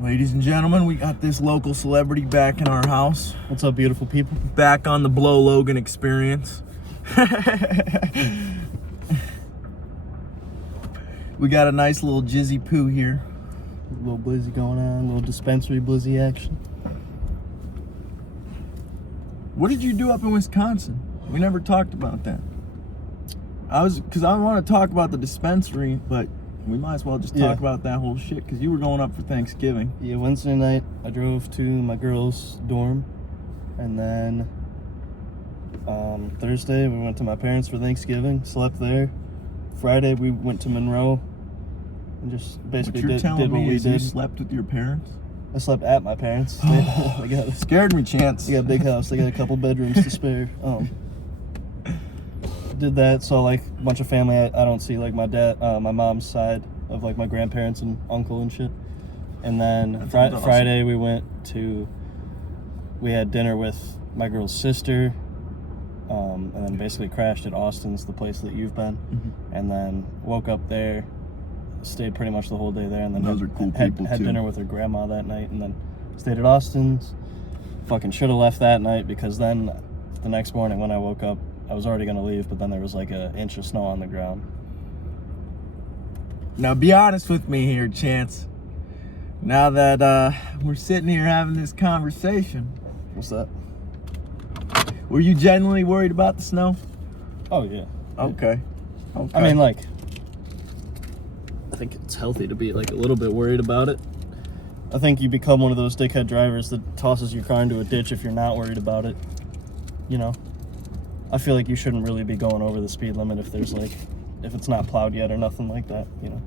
Ladies and gentlemen, we got this local celebrity back in our house. What's up, beautiful people? Back on the Blow Logan experience. We got a nice little jizzy poo here. A little blizzy going on, a little dispensary blizzy action. What did you do up in Wisconsin? We never talked about that. Because I want to talk about the dispensary, but we might as well just talk about that whole shit, because you were going up for Thanksgiving. Yeah, Wednesday night, I drove to my girls' dorm, and then Thursday, we went to my parents for Thanksgiving, slept there. Friday, we went to Monroe, and just basically did what we did. You slept with your parents? I slept at my parents. Scared me, Chance. They got a big house. They got a couple bedrooms to spare. Did that, so like a bunch of family I don't see, like my dad, my mom's side of like my grandparents and uncle and shit. And then Friday we had dinner with my girl's sister, and then basically crashed at Austin's, the place that you've been, and then woke up there, stayed pretty much the whole day there, and then those are cool people had too. dinner with her grandma that night, and then stayed at Austin's. Fucking should have left that night, because then the next morning when I woke up, I was already gonna leave, but then there was like an inch of snow on the ground. Now be honest with me here, Chance. Now that we're sitting here having this conversation. What's that? Were you genuinely worried about the snow? Oh yeah. Okay. I mean, like, I think it's healthy to be like a little bit worried about it. I think you become one of those dickhead drivers that tosses your car into a ditch if you're not worried about it. You know? I feel like you shouldn't really be going over the speed limit if it's not plowed yet or nothing like that, you know?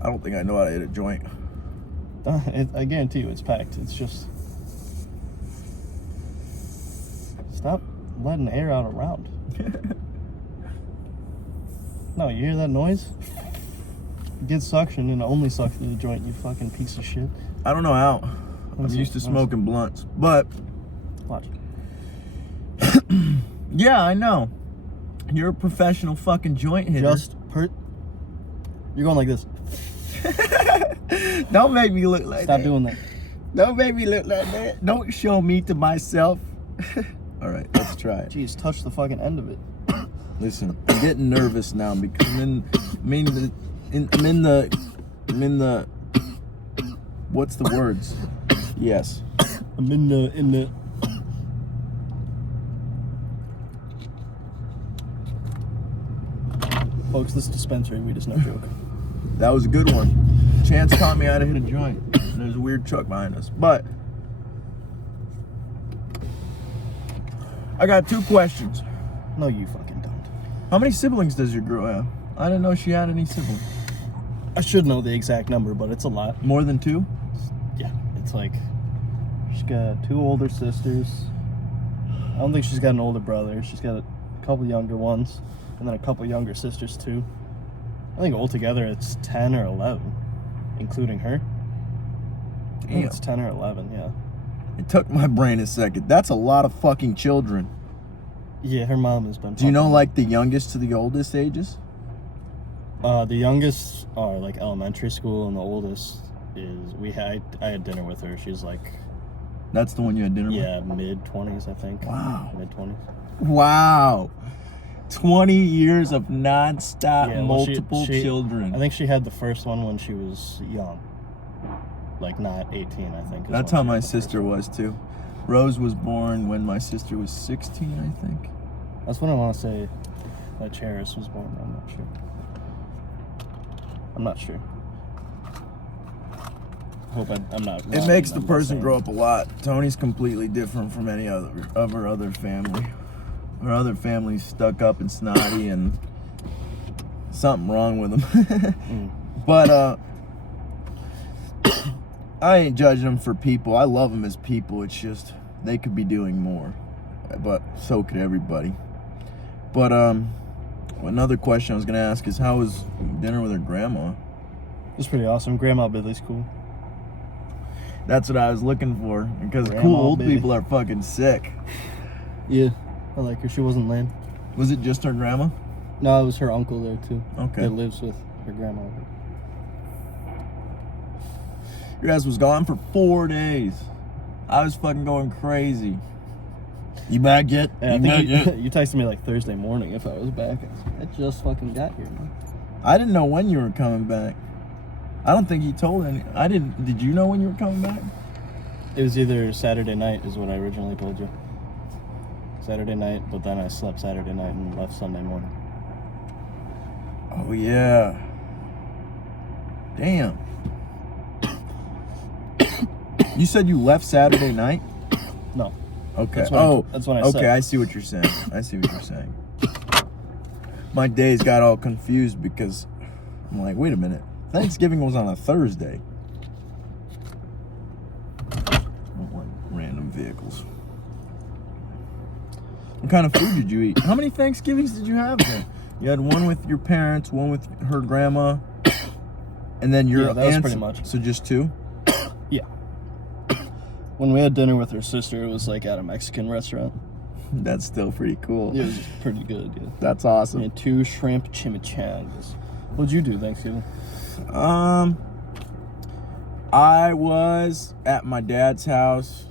I don't think I know how to hit a joint. I guarantee you it's packed. It's just... Stop letting air out around. No, you hear that noise? Get suction and only suck through the joint, you fucking piece of shit. I don't know how. I'm used to smoking blunts, but... Watch. Yeah, I know. You're a professional fucking joint hitter. You're going like this. Don't make me look like that. Stop doing that. Don't make me look like that. Don't show me to myself. All right, let's try it. Jeez, touch the fucking end of it. Listen, I'm getting nervous now because I'm in the what's the words? Yes. I'm in the Folks, this dispensary weed is no joke. That was a good one. Chance taught me how to hit a joint. And there's a weird truck behind us. But I got 2 questions. No, you fucking don't. How many siblings does your girl have? I didn't know she had any siblings. I should know the exact number, but it's a lot. More than 2? Yeah, it's like she's got 2 older sisters. I don't think she's got an older brother. She's got a couple younger ones, and then a couple younger sisters too. I think altogether it's 10 or 11, including her. I think it's 10 or 11, yeah. It took my brain a second. That's a lot of fucking children. Yeah, her mom has been. Do you know like the youngest to the oldest ages? The youngest are like elementary school, and the oldest is I had dinner with her. She's like, that's the one you had dinner with? Yeah, mid-20s, I think. Wow. Mid-20s. Wow. 20 years of non-stop multiple children. I think she had the first one when she was young. Like not 18, I think. That's how my sister was too. Rose was born when my sister was 16, I think. That's when I want to say that Charis was born. I'm not sure. I hope I'm not wrong. It makes the person grow up a lot. Tony's completely different from any other of her other family. Her other family's stuck up and snotty and something wrong with them. But I ain't judging them for people. I love them as people. It's just they could be doing more, but so could everybody. But another question I was gonna ask is, how was dinner with her grandma? It was pretty awesome. Grandma Billy's cool. That's what I was looking for, because Grandma cool old Billy. people are fucking sick. Yeah, I like her. She wasn't lame. Was it just her grandma? No, it was her uncle there too. Okay. That lives with her grandma. Your ass was gone for 4 days. I was fucking going crazy. You back yet? Yeah, I You think back yet? you texted me like Thursday morning if I was back. I was like, I just fucking got here, man. I didn't know when you were coming back. I don't think he told any. I didn't. Did you know when you were coming back? It was either Saturday night is what I originally told you. Saturday night, but then I slept Saturday night and left Sunday morning. Oh yeah. Damn. You said you left Saturday night? No. Okay. That's when I said. Okay, I see what you're saying. I see what you're saying. My days got all confused because I'm like, wait a minute. Thanksgiving was on a Thursday. I don't like random vehicles. What kind of food did you eat? How many Thanksgivings did you have then? You had one with your parents, one with her grandma, and then your Yeah, that was aunts. pretty much. So just 2? Yeah. When we had dinner with her sister, it was like at a Mexican restaurant. That's still pretty cool. It was pretty good, yeah. That's awesome. And 2 shrimp chimichangas. What'd you do Thanksgiving? I was at my dad's house.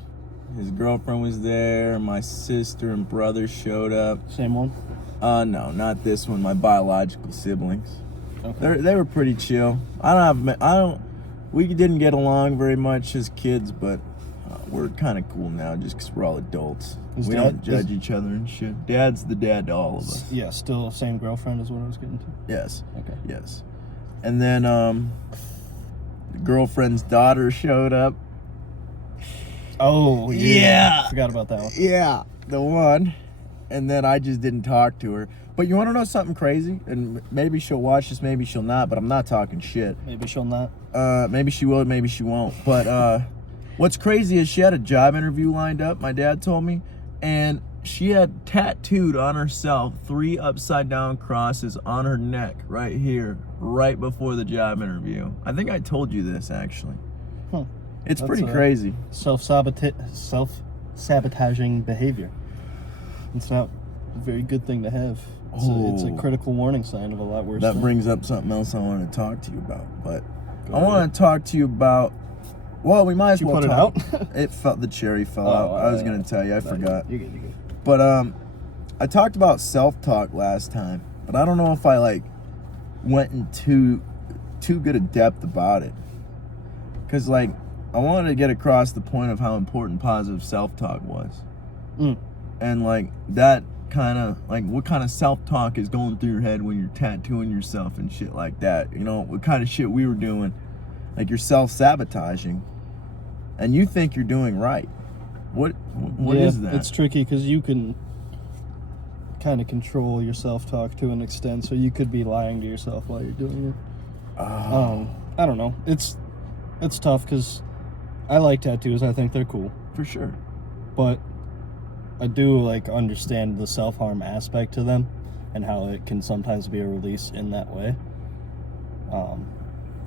His girlfriend was there. My sister and brother showed up. Same one? No, not this one. My biological siblings. Okay. They were pretty chill. We didn't get along very much as kids, but we're kind of cool now just because we're all adults. We don't judge each other and shit. Dad's the dad to all of us. Yeah, still same girlfriend is what I was getting to? Yes. Okay. Yes. And then the girlfriend's daughter showed up. Oh, Yeah. Forgot about that one. Yeah, the one. And then I just didn't talk to her. But you want to know something crazy? And maybe she'll watch this, maybe she'll not, but I'm not talking shit. Maybe she'll not. Maybe she will, maybe she won't. But what's crazy is she had a job interview lined up, my dad told me, and she had tattooed on herself 3 upside down crosses on her neck right here, right before the job interview. I think I told you this, actually. Huh. It's pretty crazy. Self-sabotaging behavior. It's not a very good thing to have. It's a critical warning sign of a lot worse. That thing. brings up something else I want to talk to you about. But Go I want to talk to you about. Well, we might as well put talk. it out? It felt the cherry fell out. I was gonna tell you, I forgot. You're good. But I talked about self-talk last time, but I don't know if I went into too good a depth about it. Cause I wanted to get across the point of how important positive self-talk was. And that kind of what kind of self-talk is going through your head when you're tattooing yourself and shit like that. You know, what kind of shit we were doing. You're self-sabotaging and you think you're doing right. What is that? It's tricky because you can kind of control your self-talk to an extent, so you could be lying to yourself while you're doing it. I don't know. It's tough because I like tattoos. I think they're cool. For sure. But I do understand the self-harm aspect to them and how it can sometimes be a release in that way.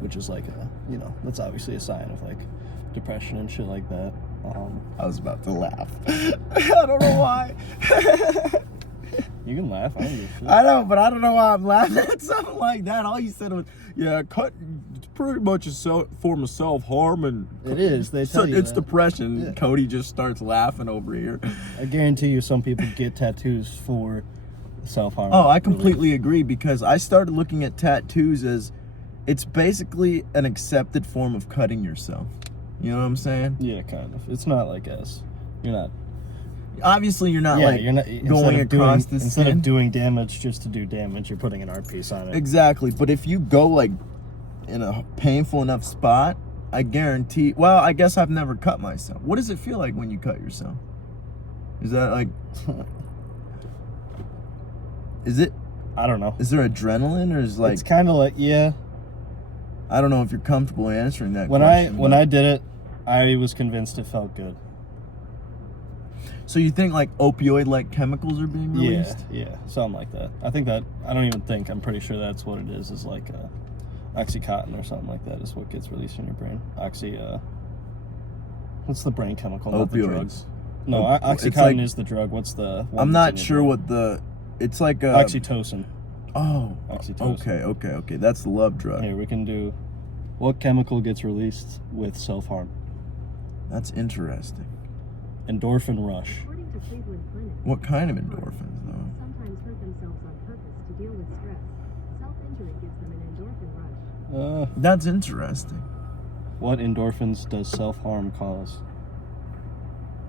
Which is that's obviously a sign of depression and shit like that. I was about to laugh. I don't know why. You can laugh. I don't give a shit. I know, but I don't know why I'm laughing at something like that. All you said was, "Yeah, it's pretty much a form of self-harm," and it is. They tell you it's that. depression. Yeah. Cody just starts laughing over here. I guarantee you, some people get tattoos for self-harm. Oh, I completely agree because I started looking at tattoos as it's basically an accepted form of cutting yourself. You know what I'm saying? Yeah, kind of. It's not like us. You're not. Obviously, you're not going across the skin. Instead of doing damage just to do damage, you're putting an art piece on it. Exactly, but if you go in a painful enough spot, I guarantee. Well, I guess I've never cut myself. What does it feel like when you cut yourself? Is that is it? I don't know. Is there adrenaline or is It's kind of yeah. I don't know if you're comfortable answering that When question. I did it, I was convinced it felt good. So you think opioid chemicals are being released? Yeah, something like that. I'm pretty sure that's what it is Oxycontin or something like that is what gets released in your brain. What's the brain chemical? Not the drug. Opioids. No, Oxycontin is the drug. What's the one I'm that's not in sure your what it's like oxytocin. Oh, Oxytocin. okay. That's the love drug. Here, we can do What chemical gets released with self-harm? That's interesting. Endorphin rush. According to Cleveland Clinic, What kind of endorphins, though? sometimes hurt themselves on purpose to deal with stress. Self-injury gives them an endorphin rush. That's interesting. What endorphins does self-harm cause?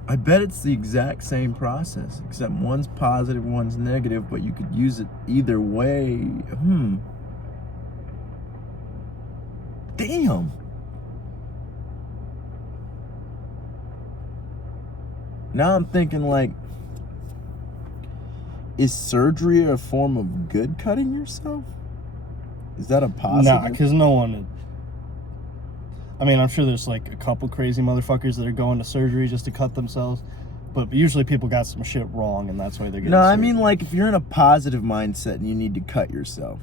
I bet it's the exact same process, except one's positive, one's negative, but you could use it either way. Damn. Now I'm thinking, like, is surgery a form of good cutting yourself? Is that a positive? Nah, because no one... I mean, I'm sure there's like a couple crazy motherfuckers that are going to surgery just to cut themselves, but usually people got some shit wrong, and that's why they're getting No, I surgery. mean, like, if you're in a positive mindset and you need to cut yourself,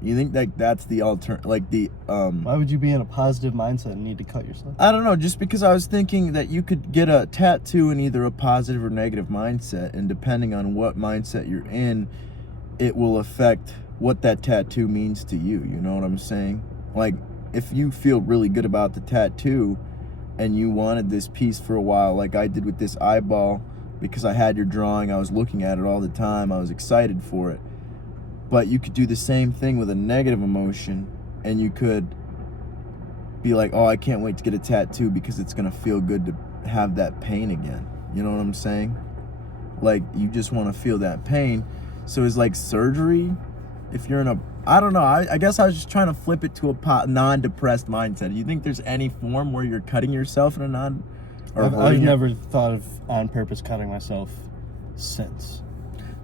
you think that that's the Why would you be in a positive mindset and need to cut yourself? I don't know, just because I was thinking that you could get a tattoo in either a positive or negative mindset, and depending on what mindset you're in, it will affect what that tattoo means to you. You know what I'm saying? Like, if you feel really good about the tattoo and you wanted this piece for a while, like I did with this eyeball, because I had your drawing, I was looking at it all the time, I was excited for it. But you could do the same thing with a negative emotion, and you could be like, oh, I can't wait to get a tattoo because it's gonna feel good to have that pain again. You know what I'm saying? Like, you just want to feel that pain. So it's like surgery, if you're in a, I don't know, I guess I was just trying to flip it to a non-depressed mindset. Do you think there's any form where you're cutting yourself in a non, or I've never thought of on purpose cutting myself since.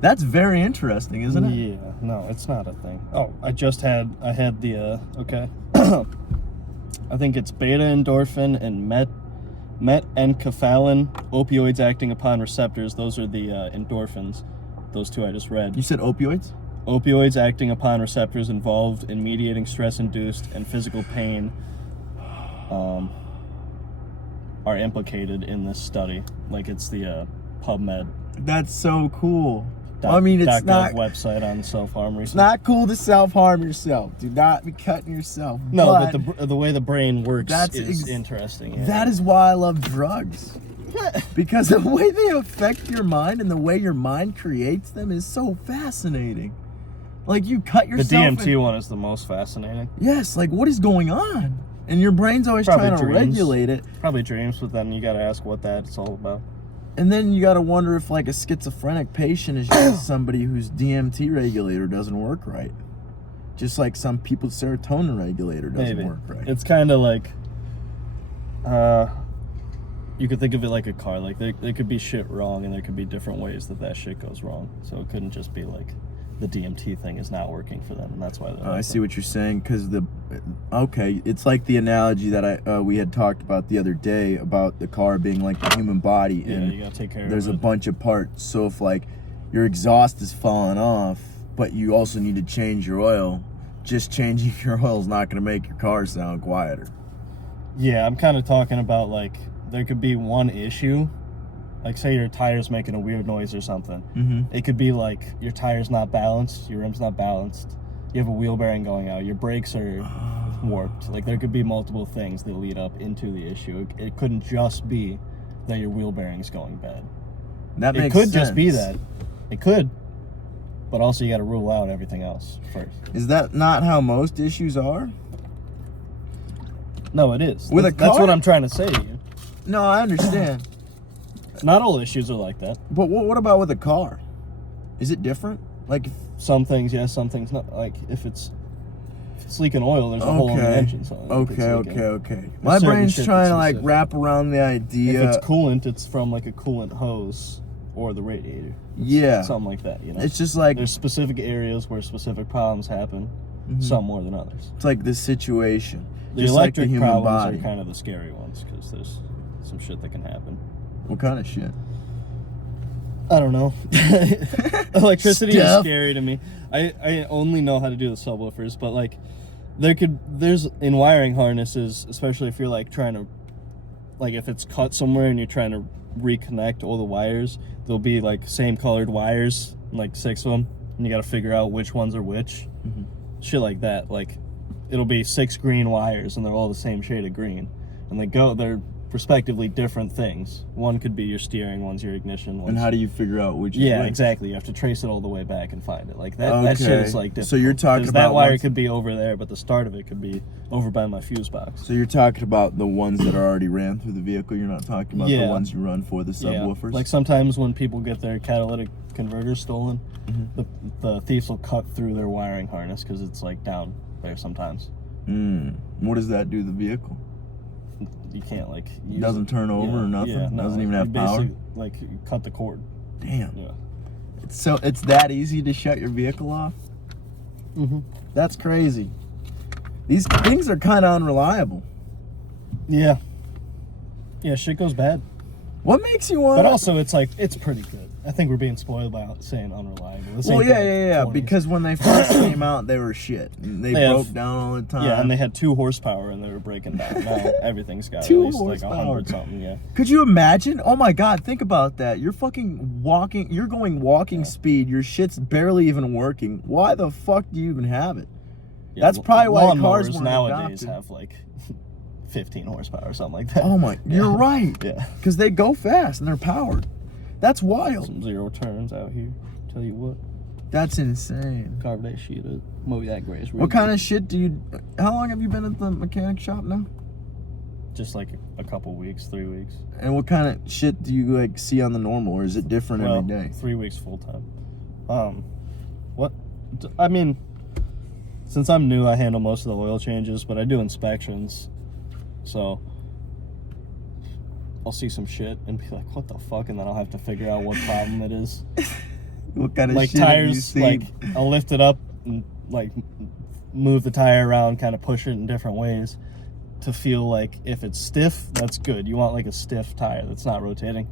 That's very interesting, isn't it? Yeah, no, it's not a thing. Oh, I had the, okay. I think it's beta endorphin and metencaphalin, opioids acting upon receptors. Those are the endorphins. Those two I just read. You said opioids? Opioids acting upon receptors involved in mediating stress-induced and physical pain are implicated in this study. Like, it's the PubMed. That's so cool. I mean, it's not website on self-harm research. It's not cool to self-harm yourself. Do not be cutting yourself. No, but the way the brain works is interesting. Yeah. That is why I love drugs. Because the way they affect your mind and the way your mind creates them is so fascinating. Like, you cut yourself. The DMT one is the most fascinating. Yes, like, what is going on? And your brain's always trying to regulate it. Probably dreams, but then you got to ask what that's all about. And then you got to wonder if, like, a schizophrenic patient is just somebody whose DMT regulator doesn't work right. Just like some people's serotonin regulator doesn't work right. It's kind of like, you could think of it like a car. Like, there could be shit wrong, and there could be different ways that shit goes wrong. So it couldn't just be like the DMT thing is not working for them, and that's why they're I see what you're saying, because it's like the analogy that we had talked about the other day about the car being like the human body, and you gotta take care of it. There's a bunch of parts. So if, like, your exhaust is falling off, but you also need to change your oil, just changing your oil is not going to make your car sound quieter. Yeah, I'm kind of talking about, like, there could be one issue. Like, say your tire's making a weird noise or something. Mm-hmm. It could be like your tire's not balanced, your rim's not balanced, you have a wheel bearing going out, your brakes are warped. Like, there could be multiple things that lead up into the issue. It couldn't just be that your wheel bearing's going bad. That makes sense. It could sense. just be that. It could. But also you got to rule out everything else first. Is that not how most issues are? No, it is. With a car? That's what I'm trying to say to you. No, I understand. Not all issues are like that. But what about with a car? Is it different? Like, some things yes, some things not. Like, if it's leaking oil, there's a hole in the engine. So Okay. My brain's trying to, like, wrap around the idea. If it's coolant, it's from, like, a coolant hose or the radiator. Yeah. Something like that, you know? It's just like, there's specific areas where specific problems happen, some more than others. it's like this situation. The just electric like the human problems body. are kind of the scary ones, because there's some shit that can happen. What kind of shit? I don't know. Electricity is Stuff. scary to me. I only know how to do the subwoofers, but, like, there's in wiring harnesses, especially if you're, like, trying to, like, if it's cut somewhere and you're trying to reconnect all the wires, there'll be, like, same colored wires, like 6 of them, and you got to figure out which ones are which. Shit like that. Like, it'll be 6 green wires, and they're all the same shade of green, and they're respectively different things. One could be your steering, one's your ignition. And how do you figure out which? Yeah, is which? exactly. You have to trace it all the way back and find it. Like that. That shit is like difficult. So you're talking about that wire could be over there, but the start of it could be over by my fuse box. So you're talking about the ones that are already ran through the vehicle. You're not talking about the ones you run for the subwoofers. Like sometimes when people get their catalytic converters stolen, the thieves will cut through their wiring harness because it's like down there sometimes. What does that do to the vehicle? You can't like. It doesn't turn over or nothing. Yeah, no, doesn't even have power. Like you cut the cord. Damn. Yeah. It's that easy to shut your vehicle off. That's crazy. These things are kind of unreliable. Yeah. Yeah, shit goes bad. What makes you want? But also, it's like it's pretty good. I think we're being spoiled by saying unreliable. Well, yeah. Because when they first came out, they were shit. They broke down all the time. Yeah, and they had 2 horsepower and they were breaking down. Now everything's got 2 at least horsepower. like 100 something. Yeah. Could you imagine? Oh my God, think about that. You're fucking walking. You're going walking speed. Your shit's barely even working. Why the fuck do you even have it? Yeah, that's probably why cars weren't nowadays adopted. have like 15 horsepower or something like that. Oh my, you're right. Yeah. Because they go fast and they're powered. That's wild. Some 0 turns out here. Tell you what. That's insane. Carve that shit up. Mow that grass. What kind of shit do you... How long have you been at the mechanic shop now? Just like a couple weeks, 3 weeks. And what kind of shit do you like see on the normal, or is it different every day? 3 weeks full time. What? I mean, since I'm new, I handle most of the oil changes, but I do inspections. So I'll see some shit and be like, what the fuck? And then I'll have to figure out what problem it is. What kind of like shit tires, have you seen? like I'll lift it up and like move the tire around, kind of push it in different ways to feel like if it's stiff, that's good. You want like a stiff tire that's not rotating.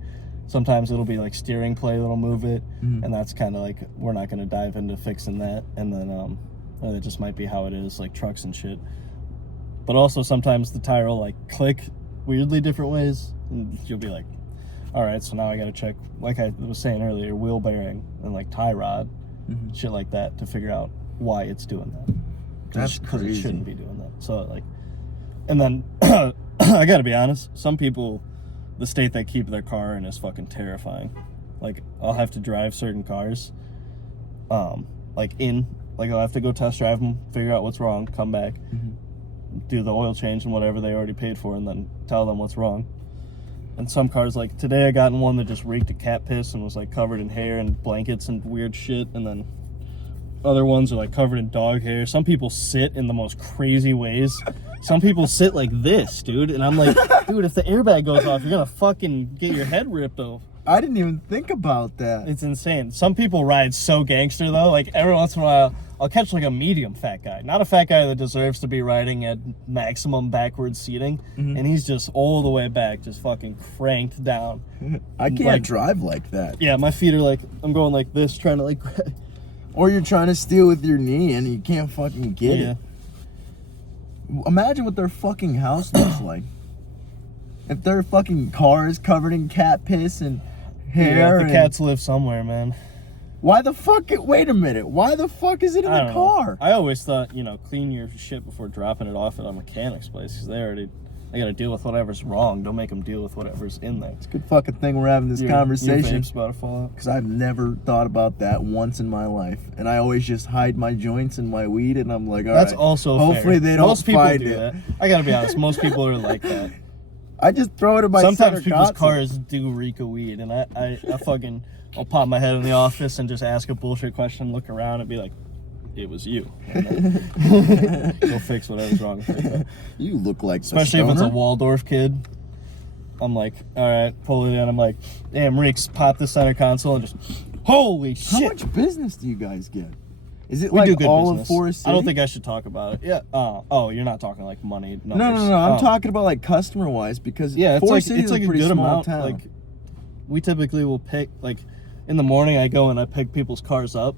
Sometimes it'll be like steering play that'll move it, and that's kind of like, we're not going to dive into fixing that. And then it just might be how it is, like trucks and shit. But also sometimes the tire will like click weirdly different ways, and you'll be like, all right, so now I got to check, like I was saying earlier, wheel bearing and like tie rod, shit like that, to figure out why it's doing that. That's Because it crazy. shouldn't be doing that. So like, and then I got to be honest, some people, the state they keep their car in is fucking terrifying. Like I'll have to drive certain cars, I'll have to go test drive them, figure out what's wrong, come back, do the oil change and whatever they already paid for, and then tell them what's wrong. And some cars, like today I got in one that just reeked of cat piss and was like covered in hair and blankets and weird shit, and then other ones are like covered in dog hair. Some people sit in the most crazy ways. Some people sit like this, dude, and I'm like, dude, if the airbag goes off, you're gonna fucking get your head ripped off. I didn't even think about that. It's insane. Some people ride so gangster though. Like every once in a while, I'll catch like a medium fat guy, not a fat guy that deserves to be riding at maximum backwards seating, and he's just all the way back, just fucking cranked down. I can't like- drive like that. Yeah, my feet are like, I'm going like this, trying to like. Or you're trying to steal with your knee and you can't fucking get it. Imagine what their fucking house looks like. If their fucking car is covered in cat piss and hair. Yeah, the and- cats live somewhere, man. Why the fuck? Wait a minute. Why the fuck is it in I the don't car? know. I always thought, clean your shit before dropping it off at a mechanic's place, because they got to deal with whatever's wrong. Don't make them deal with whatever's in there. It's a good fucking thing we're having this Your conversation. vape's about to fall out. Because I've never thought about that once in my life. And I always just hide my joints and my weed, and I'm like, all That's right. also Hopefully fair. they don't Most people find do it. that. I gotta be honest, most people are like that. I just throw it in my Sometimes center people's console. cars do reek of weed, and I fucking, I'll pop my head in the office and just ask a bullshit question, look around, and be like, it was you. And then go fix whatever's wrong with it. You look like Especially the if it's a stoner. Waldorf kid. I'm like, all right, pull it in. I'm like, damn, Reeks, pop the center console and just, holy How shit. much business do you guys get? Is it We like do good all business. of Forest City? I don't think I should talk about it. Yeah. Oh, you're not talking like money numbers. No. I'm Oh. talking about like customer wise, because Yeah, it's Forest like City it's is like a a pretty good small amount. town. Like, we typically will pick, like, in the morning I go and I pick people's cars up.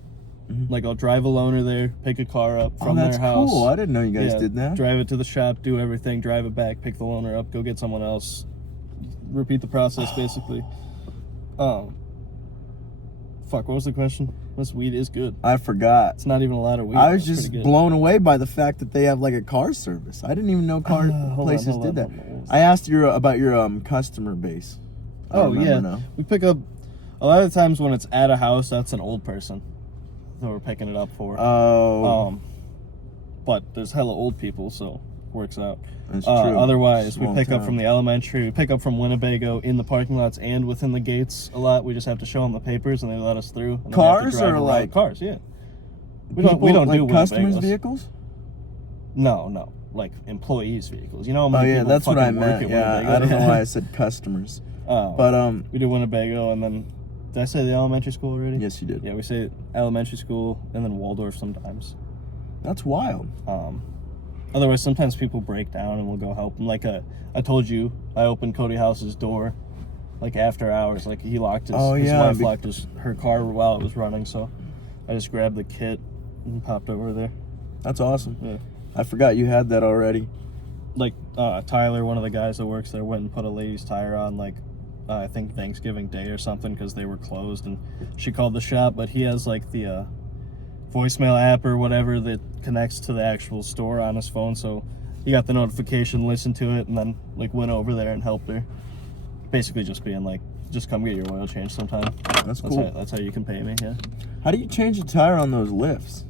Like, I'll drive a loaner there, pick a car up from that's their house. cool. I didn't know you guys Yeah, did that. Drive it to the shop, do everything, drive it back, pick the loaner up, go get someone else, repeat the process basically. Fuck, what was the question? This weed is good. I forgot. It's not even a lot of weed. I was It's just pretty good. blown away by the fact that they have like a car service. I didn't even know car places did that. Hold on. I asked you about your customer base. I don't remember now. We pick up a lot of the times when it's at a house. That's an old person that we're picking it up for. Oh, But there's hella old people, so it works out. that's true. Otherwise, Small we pick up town. from the elementary. We pick up from Winnebago in the parking lots and within the gates a lot. We just have to show them the papers and they let us through. And then we have to Cars drive or around. like Cars? Yeah. We People, don't like do customers' Winnebagos. vehicles. No, like employees' vehicles. You know how Oh many yeah, people that's what I fucking work meant. at Yeah, Winnebago? I don't know why I said customers, But but we do Winnebago and then did I say the elementary school already? yes, you did. Yeah, we say elementary school and then Waldorf sometimes. That's wild. Otherwise, sometimes people break down and we'll go help them. Like I told you, I opened Cody House's door, like after hours. Like he locked his, his wife locked her car while it was running. So I just grabbed the kit and popped over there. That's awesome. Yeah. I forgot you had that already. Like Tyler, one of the guys that works there, went and put a lady's tire on like I think Thanksgiving Day or something because they were closed, and she called the shop. But he has like the voicemail app or whatever that connects to the actual store on his phone, so he got the notification, listened to it, and then like went over there and helped her. Basically just being like, just come get your oil change sometime. That's cool. That's how you can pay me. Yeah. How do you change a tire on those lifts?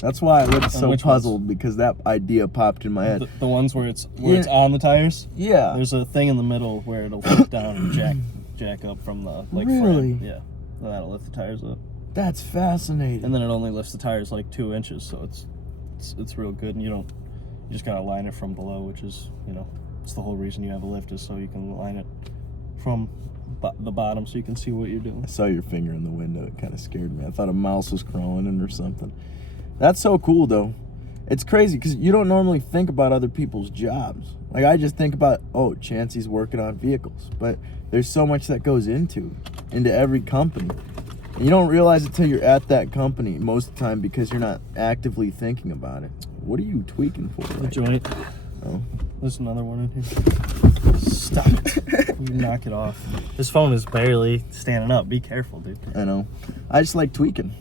That's why I looked so which puzzled because that idea popped in my head. The ones where it's on the tires. Yeah. There's a thing in the middle where it'll flip down and jack up from the like Really? frame. Yeah. And that'll lift the tires up. That's fascinating. And then it only lifts the tires like 2 inches, so it's real good, and you just gotta line it from below, which is, it's the whole reason you have a lift is so you can line it from the bottom so you can see what you're doing. I saw your finger in the window. It kind of scared me. I thought a mouse was crawling in or something. That's so cool, though. It's crazy because you don't normally think about other people's jobs. Like, I just think about, oh, Chancey's working on vehicles. But there's so much that goes into every company. And you don't realize it till you're at that company most of the time because you're not actively thinking about it. What are you tweaking for? The joint. Oh. There's another one in here. Stop it. You knock it off. This phone is barely standing up. Be careful, dude. I know. I just like tweaking.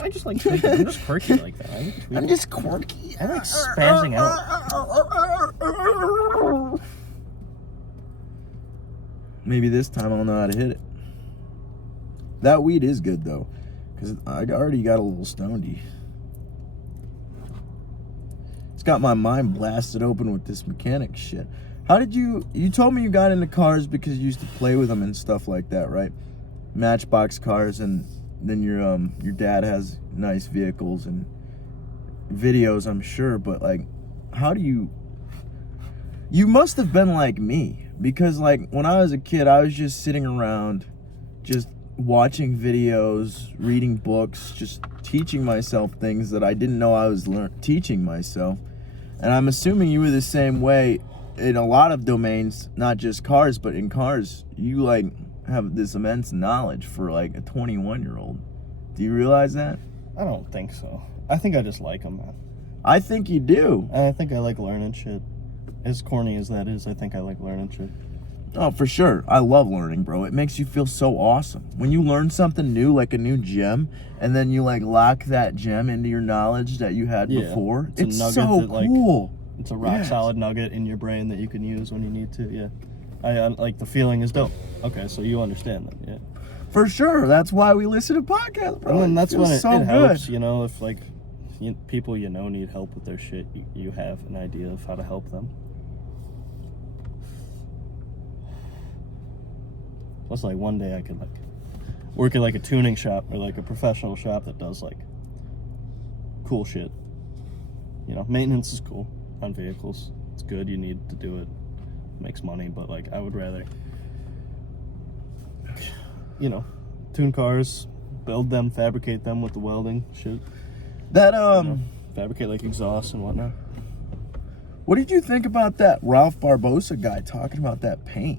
I just like tweaking. I'm just quirky like that. I like tweaking. I'm just quirky. I like spazzing out. Maybe this time I'll know how to hit it. That weed is good though, because I already got a little stonedy. It's got my mind blasted open with this mechanic shit. How did you told me you got into cars because you used to play with them and stuff like that, right? Matchbox cars, and then your dad has nice vehicles and videos, I'm sure, but like, how do you must have been like me, because like when I was a kid, I was just sitting around just watching videos, reading books, just teaching myself things that I didn't know I was teaching myself. And I'm assuming you were the same way in a lot of domains, not just cars, but in cars, you like have this immense knowledge for like a 21-year-old. Do you realize that? I don't think so. I think I just like them, man. I think you do. And I think I like learning shit. As corny as that is, I think I like learning shit. Oh, for sure. I love learning, bro. It makes you feel so awesome. When you learn something new, like a new gem, and then you like lock that gem into your knowledge that you had before, it's so cool. It's a rock solid nugget in your brain that you can use when you need to. Yeah. I like the feeling is dope. Okay, so you understand that, yeah. For sure. That's why we listen to podcasts, bro. And then that's when it so helps, if like people need help with their shit, you have an idea of how to help them. Plus, like, one day I could like work at like a tuning shop or like a professional shop that does like cool shit. Maintenance is cool on vehicles. It's good. You need to do it. Makes money, but like I would rather tune cars, build them, fabricate them with the welding shit. That fabricate like exhaust and whatnot. What did you think about that Ralph Barbosa guy talking about that paint?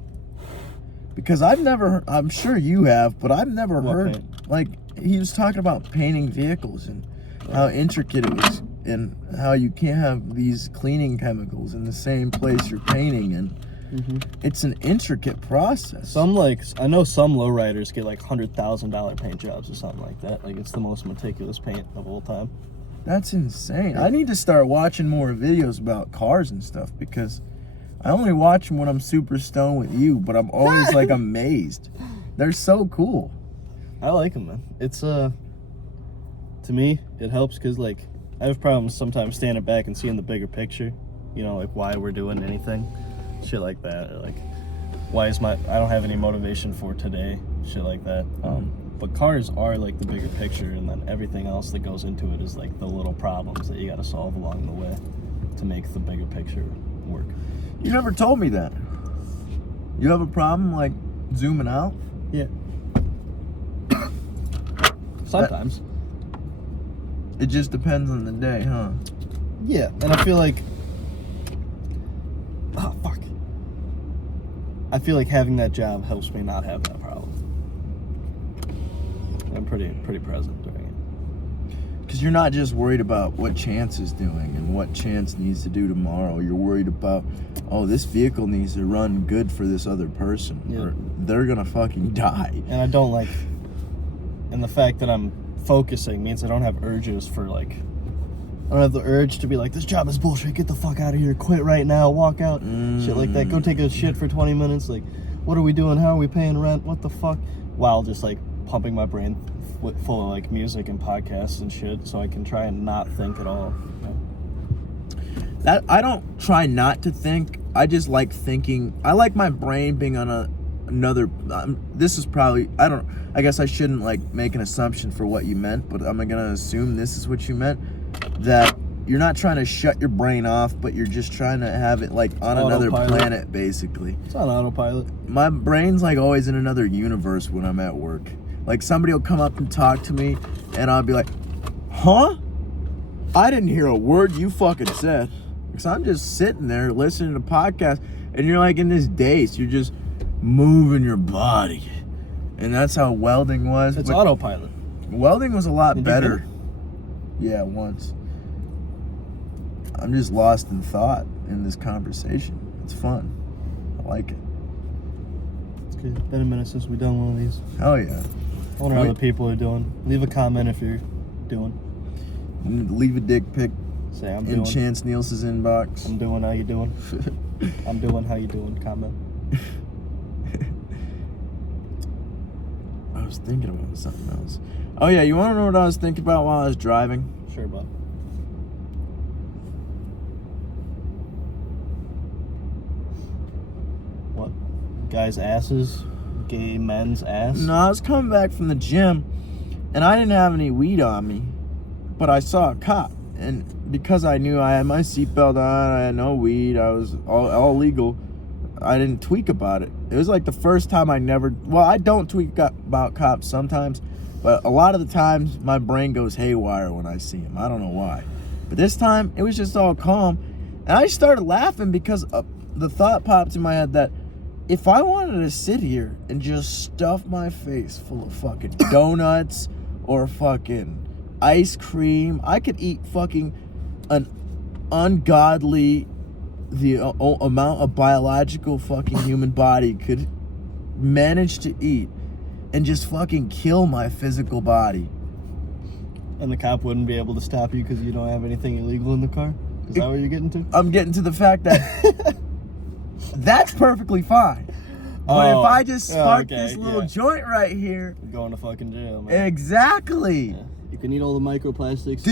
Because I'm sure you have, but I've never heard paint? Like, he was talking about painting vehicles and how intricate it was and how you can't have these cleaning chemicals in the same place you're painting, and It's an intricate process. I know some lowriders get like $100,000 paint jobs or something like that. Like, it's the most meticulous paint of all time. That's insane. I need to start watching more videos about cars and stuff because I only watch them when I'm super stoned with you, but I'm always like amazed. They're so cool. I like them, man. It's to me, it helps because like I have problems sometimes standing back and seeing the bigger picture. You know, like why we're doing anything, shit like that. Or like why is I don't have any motivation for today, shit like that. But cars are like the bigger picture, and then everything else that goes into it is like the little problems that you got to solve along the way to make the bigger picture work. You never told me that. You have a problem like zooming out? Yeah. Sometimes. It just depends on the day, huh? Yeah, and I feel like... Oh, fuck. I feel like having that job helps me not have that problem. I'm pretty present during it. Because you're not just worried about what Chance is doing and what Chance needs to do tomorrow. You're worried about, oh, this vehicle needs to run good for this other person. Yeah. Or they're going to fucking die. And I don't like... And the fact that I'm focusing means I don't have urges for like... I don't have the urge to be like, this job is bullshit, get the fuck out of here, quit right now, walk out, shit like that. Go take a shit for 20 minutes, like, what are we doing, how are we paying rent, what the fuck? While just like pumping my brain full of like music and podcasts and shit, so I can try and not think at all. You know? That I don't try not to think. I just like thinking. I like my brain being on another. This is probably, I guess I shouldn't like make an assumption for what you meant, but I'm gonna assume this is what you meant. That you're not trying to shut your brain off, but you're just trying to have it like on another planet, basically. It's on autopilot. My brain's like always in another universe when I'm at work. Like somebody will come up and talk to me, and I'll be like, huh? I didn't hear a word you fucking said. Because I'm just sitting there listening to podcasts, and you're like in this daze. You're just moving your body. And that's how welding was. It's but autopilot. Welding was a lot better. Did Yeah, once. I'm just lost in thought in this conversation. It's fun. I like it. It's good. Been a minute since we've done one of these. Hell yeah. I wonder how the people are doing. Leave a comment if you're doing. Leave a dick pic Say I'm in doing. Chance Nielsen's inbox. I'm doing how you doing. I'm doing how you doing. Comment. I was thinking about something else. Oh yeah, you want to know what I was thinking about while I was driving? Sure, bud. What? Guys' asses? Gay men's ass? No, I was coming back from the gym, and I didn't have any weed on me, but I saw a cop, and because I knew I had my seatbelt on, I had no weed, I was all legal, I didn't tweak about it. It was like the first time I don't tweak about cops sometimes, but a lot of the times my brain goes haywire when I see him. I don't know why. But this time, it was just all calm, and I started laughing because the thought popped in my head that if I wanted to sit here and just stuff my face full of fucking donuts or fucking ice cream, I could eat fucking an ungodly amount of biological fucking human body could manage to eat and just fucking kill my physical body. And the cop wouldn't be able to stop you because you don't have anything illegal in the car? Is that what you're getting to? I'm getting to the fact that that's perfectly fine. But if I just spark this little joint right here... You're going to fucking jail, man. Exactly. Yeah. You can eat all the microplastics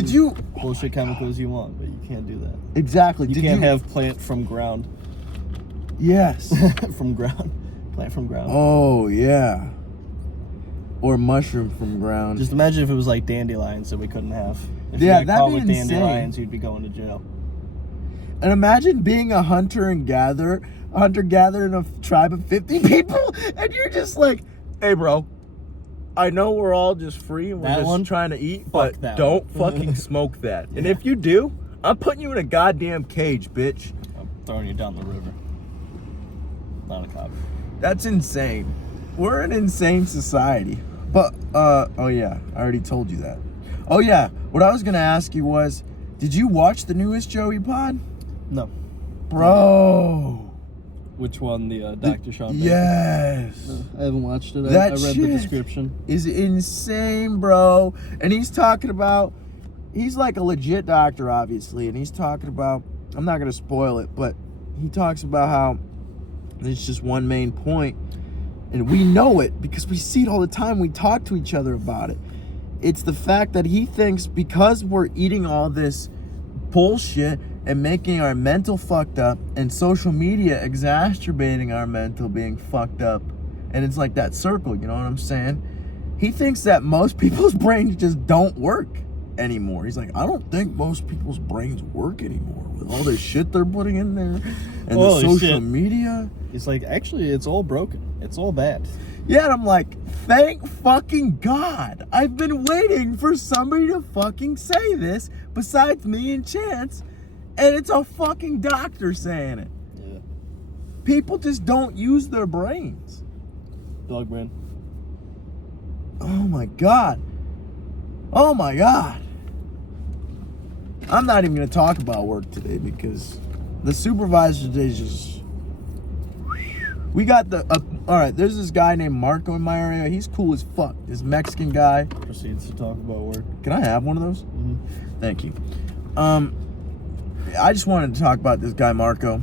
bullshit chemicals you want, but you can't do that. Exactly. You can't have plant from ground. Yes. From ground. Plant from ground. Oh, yeah. Or mushroom from ground. Just imagine if it was like dandelions that we couldn't have. If Yeah, you got that'd caught be with insane. dandelions, you'd be going to jail. And imagine being a hunter-gatherer in a tribe of 50 people, and you're just like, hey, bro, I know we're all just free and we're just trying to eat, but don't fucking smoke that. And if you do, I'm putting you in a goddamn cage, bitch. I'm throwing you down the river. Not a cop. That's insane. We're an insane society. But, oh yeah, I already told you that. Oh yeah, what I was gonna ask you was, did you watch the newest Joey pod? No. Bro. Which one? The Dr. Sean Baker? Yes. I haven't watched it. That I read shit the description. is insane, bro. And he's talking about, he's like a legit doctor, obviously, and he's talking about, I'm not going to spoil it, but he talks about how there's just one main point, and we know it because we see it all the time. We talk to each other about it. It's the fact that he thinks because we're eating all this bullshit and making our mental fucked up, and social media exacerbating our mental being fucked up, and it's like that circle, you know what I'm saying? He thinks that most people's brains just don't work anymore. He's like, I don't think most people's brains work anymore with all this shit they're putting in there and Holy the social shit. media. It's like, actually, it's all broken. It's all bad. Yeah, and I'm like, thank fucking God. I've been waiting for somebody to fucking say this besides me and Chance, and it's a fucking doctor saying it. Yeah. People just don't use their brains. Dog man. Oh my God. Oh my God. I'm not even going to talk about work today because the supervisor today is just... We got the... all right, there's this guy named Marco in my area. He's cool as fuck. This Mexican guy. Proceeds to talk about work. Can I have one of those? Mm-hmm. Thank you. I just wanted to talk about this guy Marco,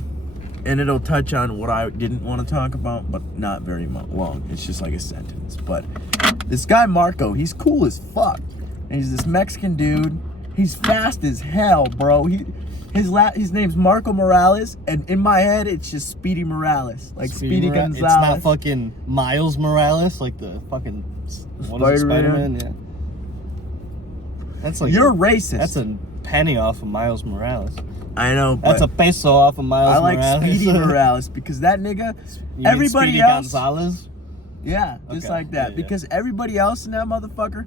and it'll touch on what I didn't want to talk about, but not very long. It's just like a sentence. But this guy Marco, he's cool as fuck, and he's this Mexican dude. He's fast as hell, bro. His name's Marco Morales, and in my head, it's just Speedy Morales, like Speedy Gonzalez. It's not fucking Miles Morales, like the fucking Spider-Man. Yeah. That's like You're racist. That's a penny off of Miles Morales. I know, but That's a peso off of Miles I like Morales. Speedy Morales because that nigga, You mean everybody Speedy else, Gonzalez? yeah, just Okay, like that. yeah. Because everybody else in that motherfucker,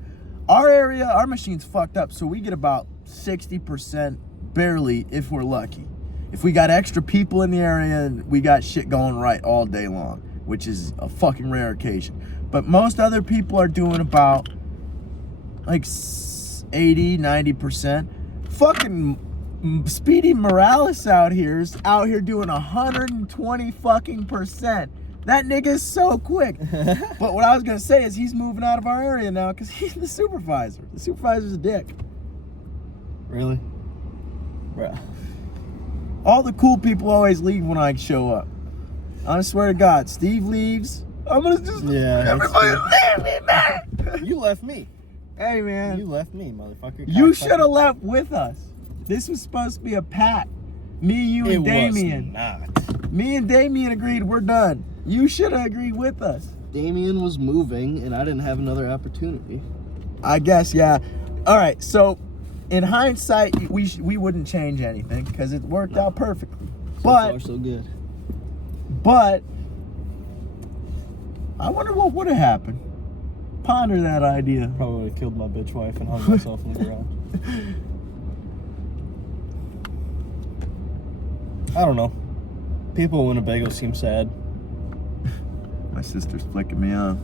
our area, our machine's fucked up, so we get about 60% barely if we're lucky. If we got extra people in the area, and we got shit going right all day long, which is a fucking rare occasion. But most other people are doing about like 80-90%. Fucking Speedy Morales out here is out here doing 120 fucking percent. That nigga's so quick. But what I was gonna say is he's moving out of our area now because he's the supervisor. The supervisor's a dick. Really? Bruh. All the cool people always leave when I show up. I swear to God, Steve leaves. I'm gonna just everybody leave me, man. You left me. Hey, man. You left me, motherfucker. You should have left with us. This was supposed to be a pact. Me, you, and Damien. Not. Me and Damien agreed we're done. You should have agreed with us. Damien was moving, and I didn't have another opportunity. I guess, yeah. All right, so in hindsight, we wouldn't change anything because it worked out perfectly. So But far, so good. But I wonder what would have happened. Ponder that idea. Probably killed my bitch wife and hung myself in the ground. I don't know. People in Winnebago seem sad. My sister's flicking me off.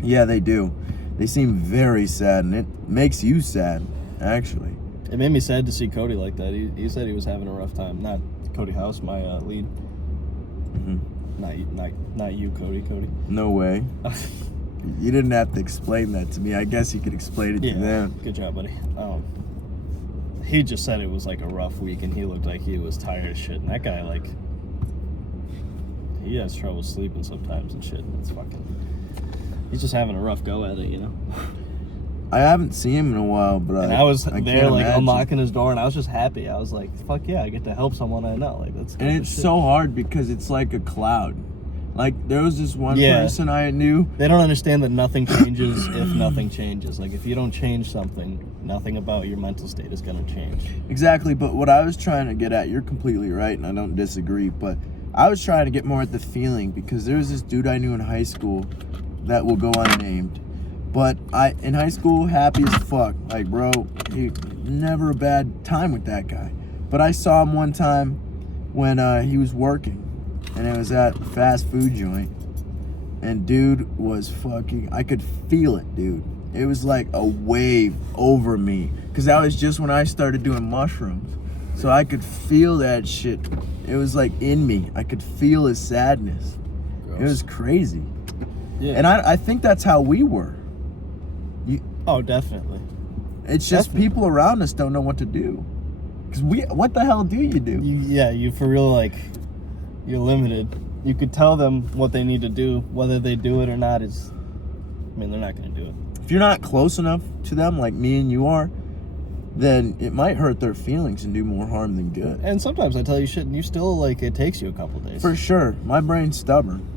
Yeah, they do. They seem very sad, and it makes you sad, actually. It made me sad to see Cody like that. He said he was having a rough time. Not Cody House, my lead. Mm-hmm. Not you, Cody. No way. You didn't have to explain that to me. I guess you could explain it to them. Good job, buddy. He just said it was like a rough week, and he looked like he was tired as shit. And that guy, like, he has trouble sleeping sometimes and shit. It's fucking. He's just having a rough go at it, you know. I haven't seen him in a while, but And I was can't there, like, imagine. unlocking his door, and I was just happy. I was like, fuck yeah, I get to help someone I know. Like, that's. And it's so hard because it's like a cloud. Like, there was this one Yeah. person I knew. They don't understand that nothing changes if nothing changes. Like, if you don't change something, nothing about your mental state is going to change. Exactly, but what I was trying to get at, you're completely right, and I don't disagree, but I was trying to get more at the feeling, because there was this dude I knew in high school that will go unnamed. But in high school, happy as fuck. Like, bro, never a bad time with that guy. But I saw him one time when he was working, and it was at a fast food joint. And dude was fucking, I could feel it, dude. It was like a wave over me. Because that was just when I started doing mushrooms. So I could feel that shit. It was like in me. I could feel his sadness. Gross. It was crazy. Yeah. And I think that's how we were. Oh, definitely. It's just Definitely. people around us don't know what to do. Because what the hell do you do? You for real, like, you're limited. You could tell them what they need to do. Whether they do it or not is, I mean, they're not going to do it. If you're not close enough to them like me and you are, then it might hurt their feelings and do more harm than good. And sometimes I tell you shit and you still, like, it takes you a couple days. For sure. My brain's stubborn.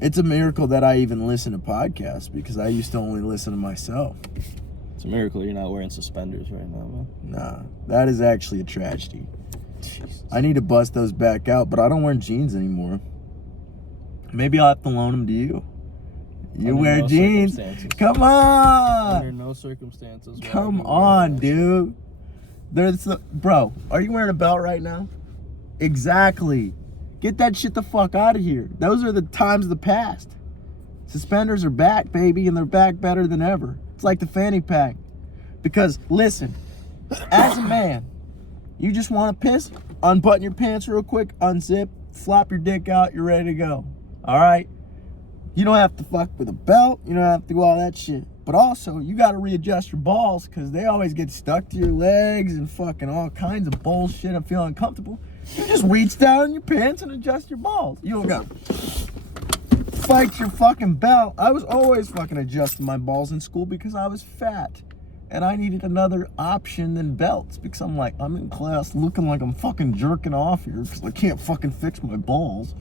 It's a miracle that I even listen to podcasts because I used to only listen to myself. It's a miracle you're not wearing suspenders right now, man. Nah, that is actually a tragedy. Jesus. I need to bust those back out, but I don't wear jeans anymore. Maybe I'll have to loan them to you. You Under wear no jeans? circumstances. Come on! Under no circumstances. will I Come be wearing on, those. dude. Bro, are you wearing a belt right now? Exactly. Get that shit the fuck out of here. Those are the times of the past. Suspenders are back, baby, and they're back better than ever. It's like the fanny pack. Because, listen, as a man, you just want to piss, unbutton your pants real quick, unzip, flop your dick out, you're ready to go. All right? You don't have to fuck with a belt. You don't have to do all that shit. But also, you got to readjust your balls because they always get stuck to your legs and fucking all kinds of bullshit and feel uncomfortable. You just reach down in your pants and adjust your balls. You don't got to fight your fucking belt. I was always fucking adjusting my balls in school because I was fat. And I needed another option than belts because I'm in class looking like I'm fucking jerking off here because I can't fucking fix my balls.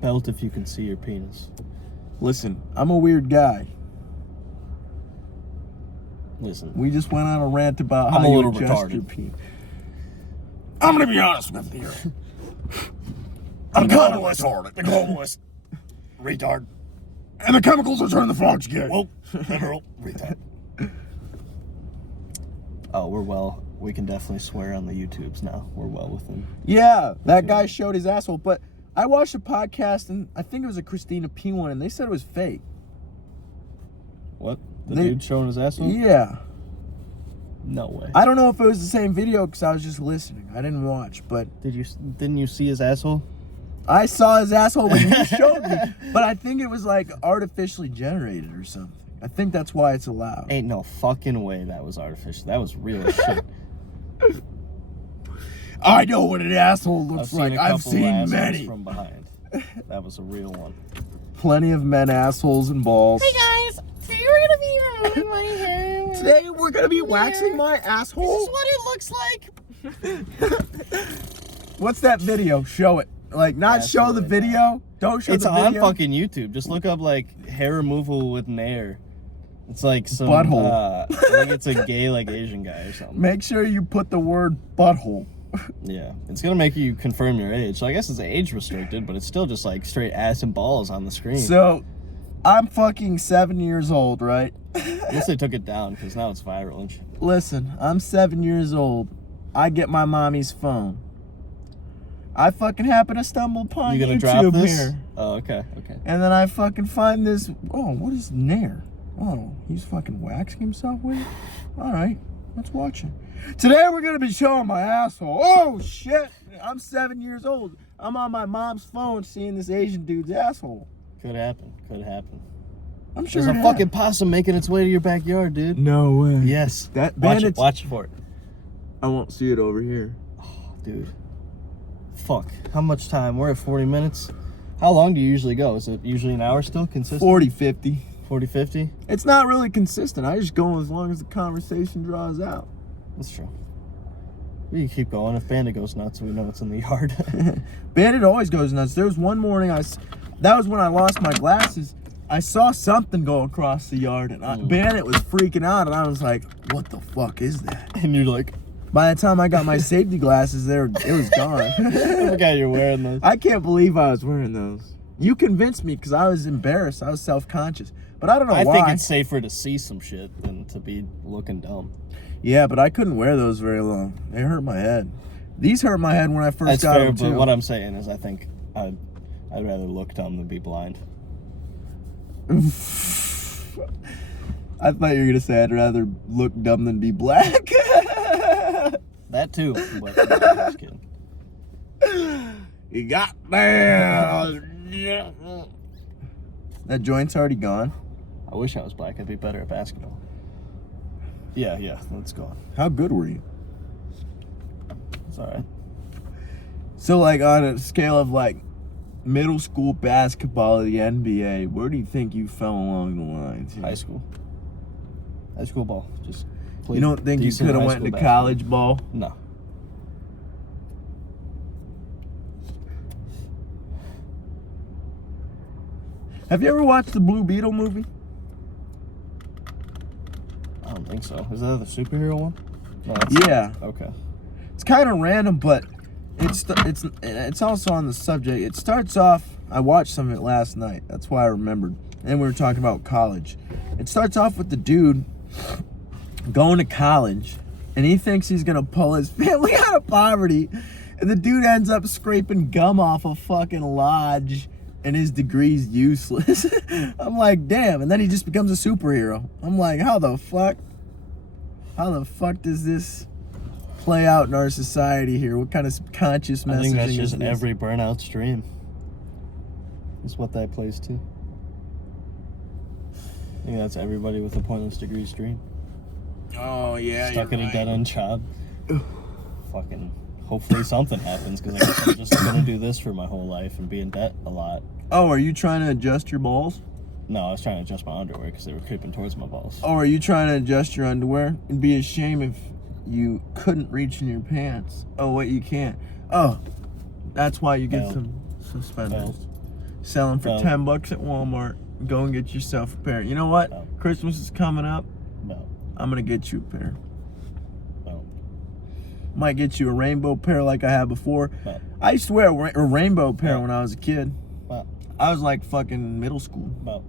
Belt if you can see your penis. Listen, I'm a weird guy. Listen. We just went on a rant about I'm how a you little adjust retarded. your penis. I'm gonna be honest with you. I'm globalist. The globalist. Retard. And the chemicals are turning the frogs gay. Whoa. Liberal. Retard. Oh, we can definitely swear on the YouTubes now. We're well within. Yeah, that guy showed his asshole, but I watched a podcast and I think it was a Christina P one and they said it was fake. What? The dude showing his asshole? Yeah. No way. I don't know if it was the same video because I was just listening. I didn't watch, but Didn't you see his asshole? I saw his asshole when you showed me. But I think it was like artificially generated or something. I think that's why it's allowed. Ain't no fucking way that was artificial. That was real as shit. I know what an asshole looks I've seen like. a I've couple seen assholes many. from behind. That was a real one. Plenty of men assholes and balls. Hey guys, today we're gonna be removing my hair. Today we're gonna be waxing my asshole. This is what it looks like. What's that video? Show it. Like, not show the Absolutely video. Don't show It's the on video. fucking YouTube. Just look up like hair removal with Nair. It's like some Butthole. I think it's a gay like Asian guy or something. Make sure you put the word butthole. Yeah, it's gonna make you confirm your age. So I guess it's age restricted, but it's still just like straight ass and balls on the screen. So, I'm fucking 7 years old, right? I guess they took it down because now it's viral and shit. Listen, I'm 7 years old. I get my mommy's phone. I fucking happen to stumble upon You gonna YouTube drop this? here. Oh, okay. And then I fucking find this. Oh, what is Nair? Oh, he's fucking waxing himself with it? Alright, let's watch it. Today we're gonna be showing my asshole. Oh shit! I'm 7 years old. I'm on my mom's phone seeing this Asian dude's asshole. Could happen. I'm sure There's a it fucking possum making its way to your backyard, dude. No way. Yes. That Watch bandits. it. Watch for it. I won't see it over here. Oh, dude. Fuck. How much time? We're at 40 minutes. How long do you usually go? Is it usually an hour still? Consistent? 40, 50. 40, 50? It's not really consistent. I just go as long as the conversation draws out. That's true. We can keep going. If Bandit goes nuts, we know it's in the yard. Bandit always goes nuts. There was one morning that was when I lost my glasses. I saw something go across the yard and Bandit was freaking out and I was like, what the fuck is that? And you're like, By the time I got my safety glasses there, it was gone. I forgot you're wearing those. I can't believe I was wearing those. You convinced me because I was embarrassed. I was self-conscious. But I don't know why. I think it's safer to see some shit than to be looking dumb. Yeah, but I couldn't wear those very long. They hurt my head. These hurt my head when I first That's got fair, them but too. what I'm saying is I think I'd rather look dumb than be blind. I thought you were gonna say I'd rather look dumb than be black. That too. But no, I'm just kidding. You got there. That joint's already gone. I wish I was black. I'd be better at basketball. Yeah, let's go on. How good were you? It's all right. So, like, on a scale of like middle school basketball to the NBA, where do you think you fell along the lines? High school ball. Just You don't think you could have went to college ball? No. Have you ever watched the Blue Beetle movie? I don't think so. Is that the superhero one? No, Yeah. Okay. It's kind of random, but it's also on the subject. It starts off. I watched some of it last night. That's why I remembered. And we were talking about college. It starts off with the dude going to college, and he thinks he's gonna pull his family out of poverty, and the dude ends up scraping gum off a fucking lodge, and his degree's useless. I'm like, damn. And then he just becomes a superhero. I'm like, how the fuck does this play out in our society here? What kind of subconscious messaging I think that's is just this? every burnout's dream. Is what that plays to. I think that's everybody with a pointless degree's dream. Oh yeah, Stuck in you're a dead right. end job. Fucking hopefully something happens, because I guess I'm just gonna do this for my whole life and be in debt a lot. Oh, are you trying to adjust your balls? No, I was trying to adjust my underwear because they were creeping towards my balls. Oh, are you trying to adjust your underwear? It'd be a shame if you couldn't reach in your pants. Oh, wait, you can't. Oh, that's why you get Fail. some suspenders. Fail. Sell them for Fail. $10 at Walmart. Go and get yourself a pair. You know what? Fail. Christmas is coming up. No. I'm gonna get you a pair. No. Might get you a rainbow pair like I had before. No. I used to wear a rainbow pair No. when I was a kid. No. I was like fucking middle school. No.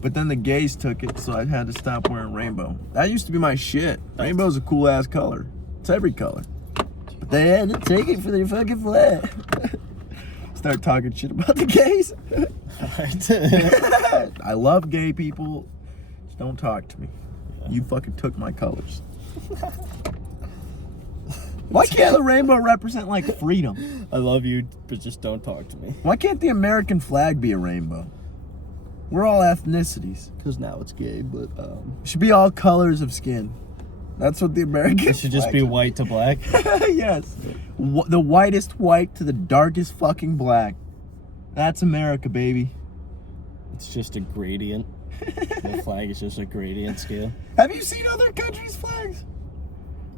But then the gays took it, so I had to stop wearing rainbow. That used to be my shit. Rainbow's a cool ass color. It's every color. But they had to take it for their fucking flag. Start talking shit about the gays. Alright. I love gay people. Just don't talk to me. You fucking took my colors. Why can't the rainbow represent like freedom? I love you, but just don't talk to me. Why can't the American flag be a rainbow? We're all ethnicities. Because now it's gay, but It should be all colors of skin. That's what the American it should just flag be is. white to black. Yes. The whitest white to the darkest fucking black. That's America, baby. It's just a gradient. The flag is just a gradient scale. Have you seen other countries' flags?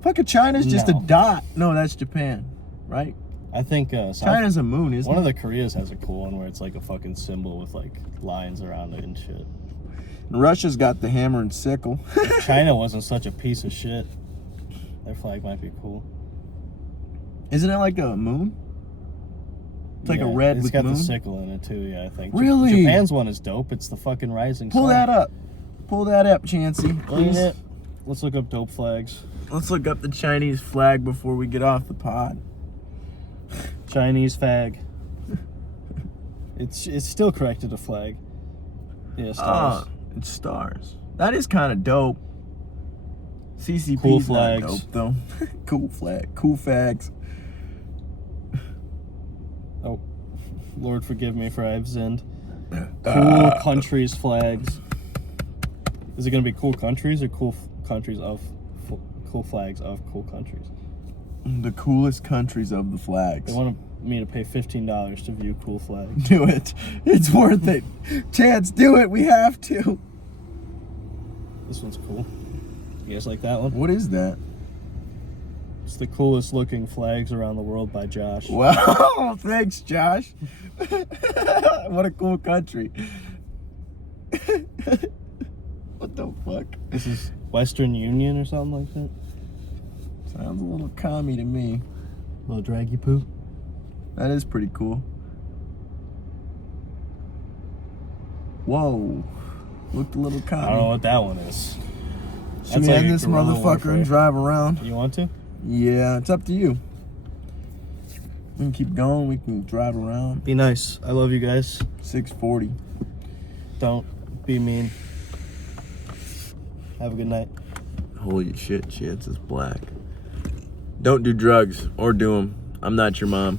Fucking China's just a No. dot. No, that's Japan, right? I think China's a moon, isn't one it? of the Koreas has a cool one where it's like a fucking symbol with like lines around it and shit. And Russia's got the hammer and sickle. If China wasn't such a piece of shit, their flag might be cool. Isn't it like a moon? It's like a Yeah, red it's with got moon. the sickle in it too, yeah, I think. Really? Japan's one is dope. It's the fucking rising Pull sun. that up. Pull that up, Chancey. Look at Please. it. Let's look up dope flags. Let's look up the Chinese flag before we get off the pod. Chinese flag. It's still corrected a flag. Yeah, stars. Oh, it's stars. That is kind of dope. CCP's Cool not flags. dope though. Cool flag. Cool fags. Oh, Lord forgive me for I've sinned. Cool countries flags. Is it gonna be cool countries or cool countries of cool flags of cool countries? The coolest countries of the They flags. want me to pay $15 to view cool flags. Do it. It's worth it. Chance, do it. We have to. This one's cool. You guys like that one? What is that? It's the coolest looking flags around the world by Josh. Wow. Thanks, Josh. What a cool country. What the fuck? This is Western Union or something like that. Sounds a little commie to me. Little draggy poo. That is pretty cool. Whoa. Looked a little I don't know commie. what that one is. Should we like end a this guerrilla motherfucker warfare. and drive around? You want to? Yeah, it's up to you. We can keep going. We can drive around. Be nice. I love you guys. 640. Don't. be mean. Have a good night. Holy shit, Chance is black. Don't do drugs or do them. I'm not your mom.